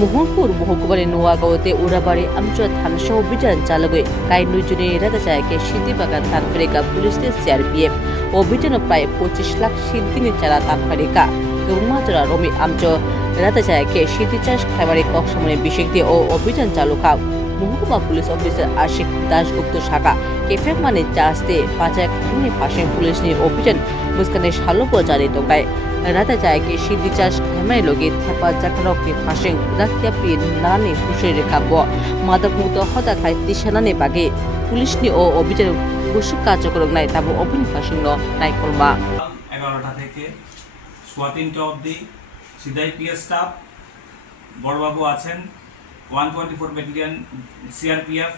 মোহনপুর মহকুমার নোয়াগাঁওতে উড়াবাড়ি আমচুয়া থানসহ অভিযান চালাবে কাইনুই জনে এরাদা জায়গাকে সিদ্ধিবাগান তানফারিকা পুলিশদের সিআরপিএফ অভিযান প্রায় 25 লাখ সিদ্ধিনি চারা তানফারিকা গৌমাজরা রমি আমচ এরাদা জায়গাকে সিদ্ধি চাষ খাইবারে কক্সমনে বিশেষ দিয়ে ও অভিযান চালুকা মহকুমা পুলিশ অফিসার আশিক দাসগুপ্ত শাখা কেফে মানে চাষতে পাঁচায় খুনি ফাঁসে পুলিশনি অভিযান মুস্কানে সালোপ জারি তোকায় রাতা জায়গাকে সিদ্ধি চাষ খাইমাই লগে থাপা জাকারকনি ফাঁসে রাখিয়াপি নানি হুসে রেখাব মাদক মুক্ত হতা খাই দিশানানি বাগে পুলিশনি ও অভিযান বসু কার্যক্রম নাই তাবো অভিন ফাঁসিং নাইকলমা 11টা থেকে 3:15 অবধি সিআইপিএফ স্টাফ বড়বাবু আছেন 124 battalion CRPF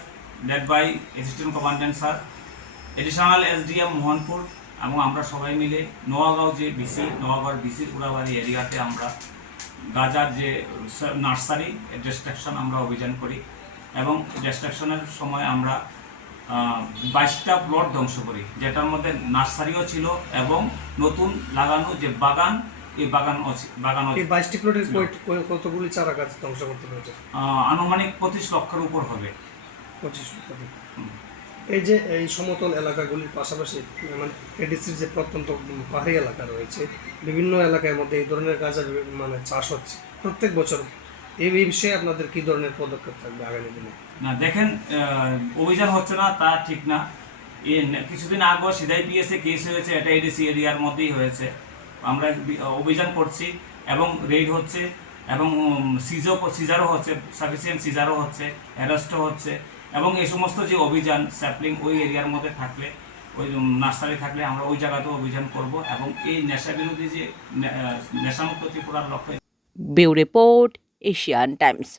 led by assistant commandant sir additional SDM Mohanpur এবং আমরা সবাই মিলে নোয়াগাঁও যে নোয়াগাঁওর বিসির উড়াবাড়ি এরিয়াতে আমরা গাজার যে নার্সারি ডিস্ট্রাকশন আমরা অভিযান করি এবং ডিস্ট্রাকশনের সময় আমরা 22টা প্লট ধ্বংস করি, যেটার মধ্যে নার্সারিও ছিল এবং নতুন লাগানো যে বাগান এই বাগান 22টি প্লটের কতগুলি চারা গাছ ধ্বংস করতে হয়েছে? আনুমানিক 25 লক্ষের উপর হবে। 25 লক্ষ। এই যে এই সমতল এলাকাগুলির পাশাপাশি মানে এডিসির যে প্রত্যন্ত পাহাড়ি এলাকা রয়েছে, বিভিন্ন এলাকার মধ্যে এই ধরনের গাছের মানে চাষ হচ্ছে প্রত্যেক বছর। এই বিষয়ে আপনাদের কি ধরনের পদক্ষেপ থাকবে আগামী দিনে? না দেখেন, অভিযান হচ্ছে না তা ঠিক না। কিছুদিন আগে সিআইপিএসে কেস হয়েছে, এটা এডিসি এরিয়ার মধ্যেই হয়েছে। আমরা অভিযান করছি এবং রেড হচ্ছে এবং সিজারও হচ্ছে, সাফিসিয়েন্ট সিজারও হচ্ছে, অ্যারেস্টও হচ্ছে এবং এই সমস্ত যে অভিযান স্যাপলিং ওই এরিয়ার মধ্যে থাকলে, ওই নার্সারি থাকলে আমরা ওই জায়গাতেও অভিযান করব এবং এই নেশা বিরোধী যে নেশামুক্ত ত্রিপুরার লক্ষ্যে। Bureau report, Asian Times.